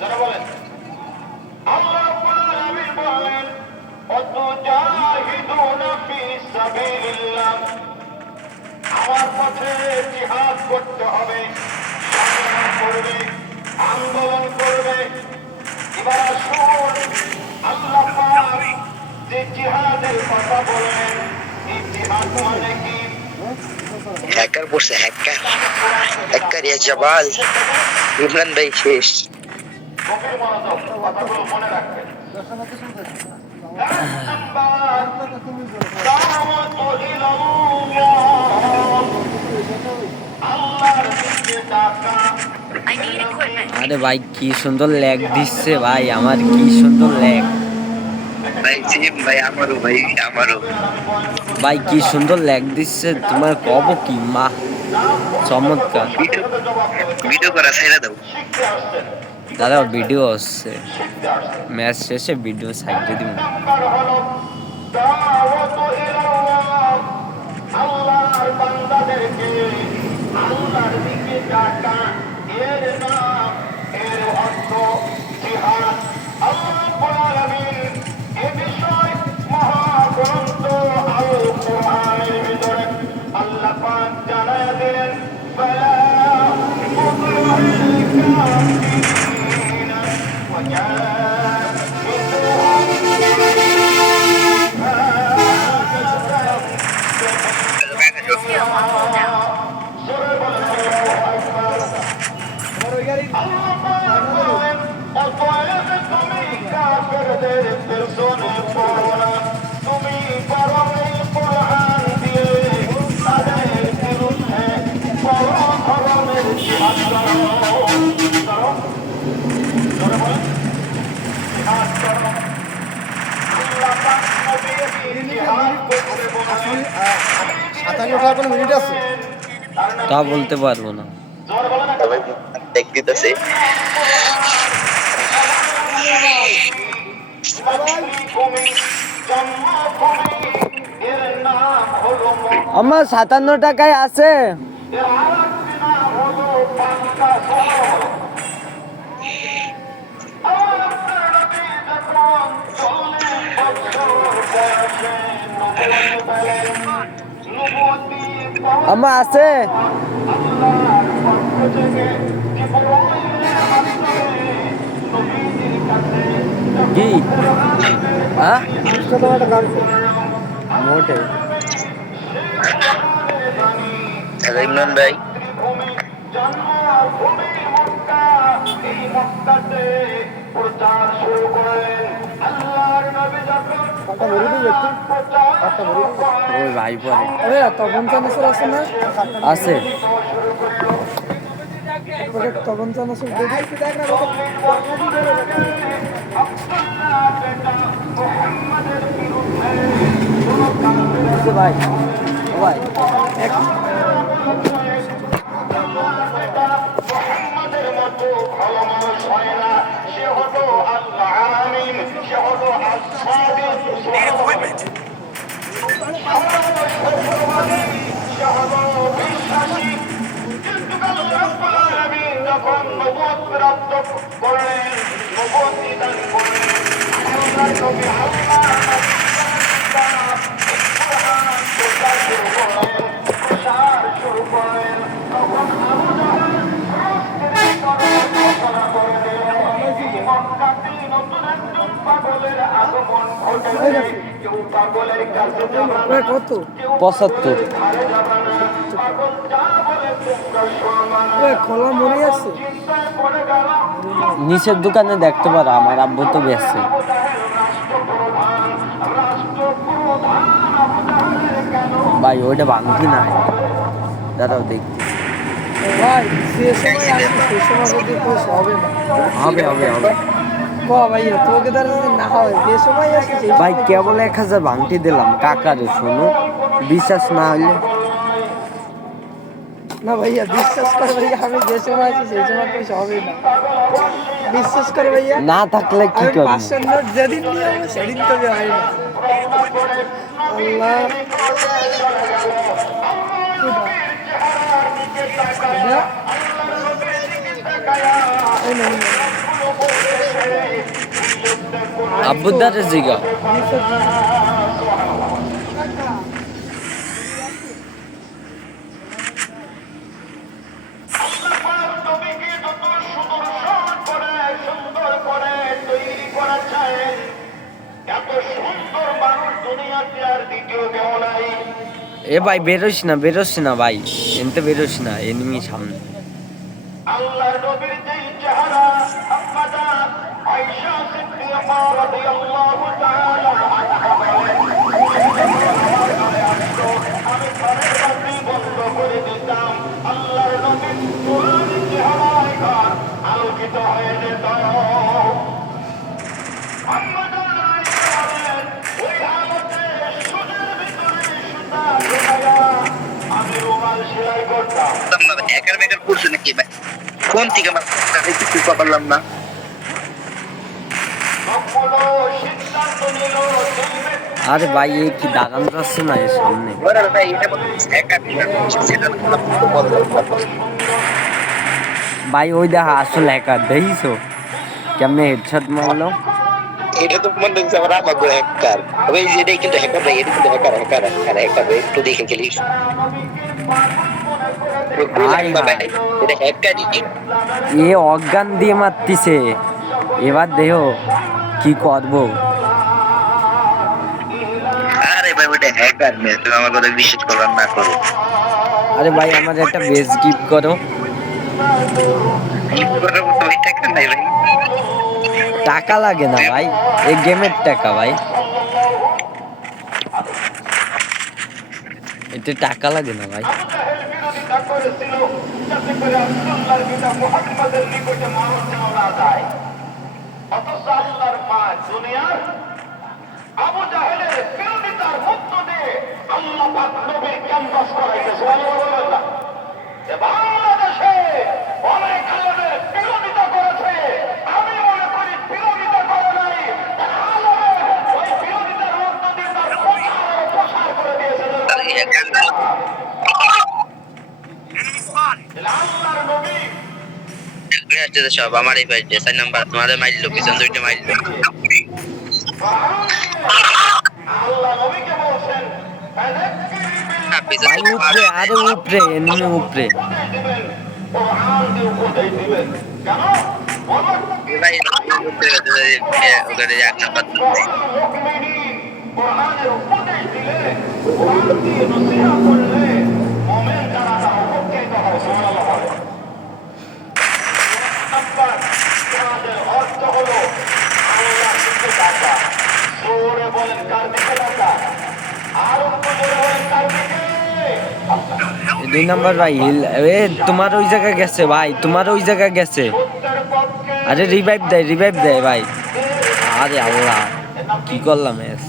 যারা বলেন আল্লাহ রাব্বুল আলামিন বলেন ওয়াতুজাহিদুনা ফি সাবিলিল্লাহ, আমার পথে জিহাদ করতে হবে, সংগ্রাম করবে, আন্দোলন করবে। এবার আসুন আল্লাহ পাক যে জিহাদের কথা বলেন, এই জিহাদ মানে কি? হ্যাকার পড়ছে, হ্যাকার হ্যাকার ইয়া জাবাল ইমরান ভাই শেষ। গভীর মনোযোগ, কথাগুলো মনে রাখবেন। আরে ভাই কি সুন্দর ল্যাগ দিচ্ছে ভাই, আমার কি সুন্দর ল্যাগ ভাই সেম ভাই, আমারও ভাই, আমারও ভাই, কি সুন্দর ল্যাগ দিচ্ছে, তোমার কব কি মা, চমৎকার। ভিডিও ভিডিও করা ছেড়ে দাও। দাদা ভিডিও আসছে, ম্যাচ শেষে ভিডিও সাইডে দিব। আল্লাহর বান্দাদেরকে আল্লাহর দিকে ডাকা, এর নাম, এর অর্থ জিহাদ। আল্লাহ রাব্বুল আলামিন এ বিষয় মহাগ্রন্থ আল কোরআনের ভিতরে আল্লাহ পাক জানায়া দিলেন, ফালা মুকরিহা লিল কাফিরিন ওয়া তুমি পারো এই কোরআন দিয়ে তাদের বিরুদ্ধে বড় ধরনের জিহাদ করো। আল্লাহ পাক নবীর জিহাদ করতে বলেন। 57 মিনিট আছে, তা বলতে পারবো না। জোরে বলো না। সবাই দেখ দিতেছে। আমার 57 টাকায় আছে। আমার আছে কি? হ্যাঁ মোটে হ্যালো ইমরান ভাই, ওই ভাই পরে তখন চানাচুর আছে না? আছে। তখন চানাচুর ভাই ও ভাই মুহাম্মাদের মতো ভালো মানুষ হয় না, সে হলো আল্লাহ আমিন, সে হলো আসহাবির বিশ্বাসী। কিন্তু আল্লাহ রাব্বুল আলামিন যখন নবুয়ত প্রাপ্ত করলেন, নবুয়ত দান করলেন, আল্লাহর নবী প্রচার শুরু করেন, তখন আবু জাহেল ঘোষণা করে দিলেন, এই মক্কাতে নতুন একজন পাগলের আগমন ঘটেছে। কেউ পাগলের কাছে যাবে না, কত? কেউ 75 ধারে যাবে না, পাগল যা বলে তোমরা শুনবা না। খোলা মনে আছে? চিন্তায় পড়ে গেল নিচের দোকানে দেখতে পারো, আমার আব্বু তো বেচছে। ভাই ওইটা ভাঙতি নাই, দাদাও দেখতে ভাই সে সময় আসবে, সে সময় যদি খুশ হবে না। হবে হবে হবে। ভাইয়া তোকে দ্বারা যদি না হয়, যে সময় আসে সেই ভাই কেবল 1000 ভাঙতি দিলাম কাকারে, শোনো বিশ্বাস না হইলে। না ভাইয়া বিশ্বাস কর ভাইয়া, আমি যে সময় আছি সেই সময় খুশ হবে না। বিশ্বাস কর ভাইয়া, না থাকলে কি আমি করবো? 500 নোট যেদিন নিয়ে যাবো সেদিন তবে হয় না। আল্লাহ এই না, এই না। আব্বুদারে জিগা নবীকে যত সুদর্শন করে সুন্দর করে তৈরি করা চায়, এত সুন্দর মানুষ দুনিয়াতে আর দ্বিতীয় কেউ নাই। এ ভাই বেরোস না ভাই, এনতে বেরোস না, এনিমি সামনে। আল্লাহর নবীর যেই চেহারা আম্মা জান আয়েশা সিদ্দিকা রাদিয়াল্লাহু তাআলা আনহা বলেন, আমি ঘরের বাতি বন্ধ করে দিতাম, আল্লাহর নবীর নুরানি চেহারায় ঘর আলোকিত হয়ে যেত। আম্মা জান আয়েশা বলেন, ওই আলোতে সুদের ভিতরে সুতা ঢোকায়া আমি রুমাল সেলাই করতাম। হ্যাকার মেকার করছে নাকি ভাই? কোন থেকে আমার কিছু পারলাম না। আরে ভাই এ কি দাঁড়ান যাচ্ছে না এর সামনে। ওরা ভাই এটা বলছে হ্যাকার মেকার করছে, সেটা তো বললাম না। ভাই ওই দেখা আসলে হ্যাকার দেখিছো কেমনে হেডশট মারলো। এটা তো মনে হচ্ছে আমার আমাকে হ্যাকার, ওই যেটাই কিন্তু হ্যাকার ভাই, এটা কিন্তু হ্যাকার হ্যাকার হ্যাকার হ্যাকার একটু দেখে খেলি। এটা হ্যাকারই। এ অজ্ঞান দিয়ে মারতিছে, এবার দেহ কি করবো। আরে ভাই ওটা হ্যাকার মেয়ে, তুমি আমার কথা বিশ্বাস করলাম না করো। আরে ভাই আমার একটা বেস গিফট করো। কি করবো তো ওইটা কেন নাই ভাই? টাকা লাগে না ভাই, এই গেমের টাকা ভাই, এতে টাকা লাগে না ভাই। বিরোধিতা করেছিল যাতে করে আব্দুল্লাহর পিতা মুহাম্মাদের নিকটে মানুষ যেন না যায়। অথচ আল্লাহর মা দুনিয়ার আবু জাহেলের বিরোধিতার মধ্য দিয়ে আল্লাহ পাক নবীর ক্যাম্পাস করাইতে সুবহানাল্লাহ। যে বাংলাদেশে অনেক আলেমের বিরোধিতা করেছে, আমি মনে করি বিরোধিতা করে নাই, তারা আলেমের ওই বিরোধিতার মধ্য দিয়ে তার প্রসার করে দিয়েছে। আল্লাহর নবী সব আমারই পাইছে 4 নাম্বার, তোমাদের মাইল পিছন দুইটা মাইল। আল্লাহ নবীকে বলছেন ভাই উপরে, আরে উপরে, এনিমি উপরে। দিবেন, কোরআন দিয়ে উপদেশ দিবেন। কেন? ভাই ওখানে 1 নাম্বার কোরআনের উপদেশ দিলে, কোরআন দিয়ে নসিহত করলে মুমিন যারা তারা উপকৃত হয়। সুবহানাল্লাহ বলে। নাম্বার কোরআনের অর্থ হলো আল্লাহ দিকে তাকা। জোরে বলেন কার দিকে তাকা? আর একটু জোরে বলেন কার দিকে? এই 2 নাম্বার ভাই এ তোমার ওই জায়গা গেছে ভাই, তোমার ওই জায়গা গেছে। সত্যের পক্ষে আরে রিভাইভ দেয় ভাই। আরে আল্লাহ কি করলাম এস।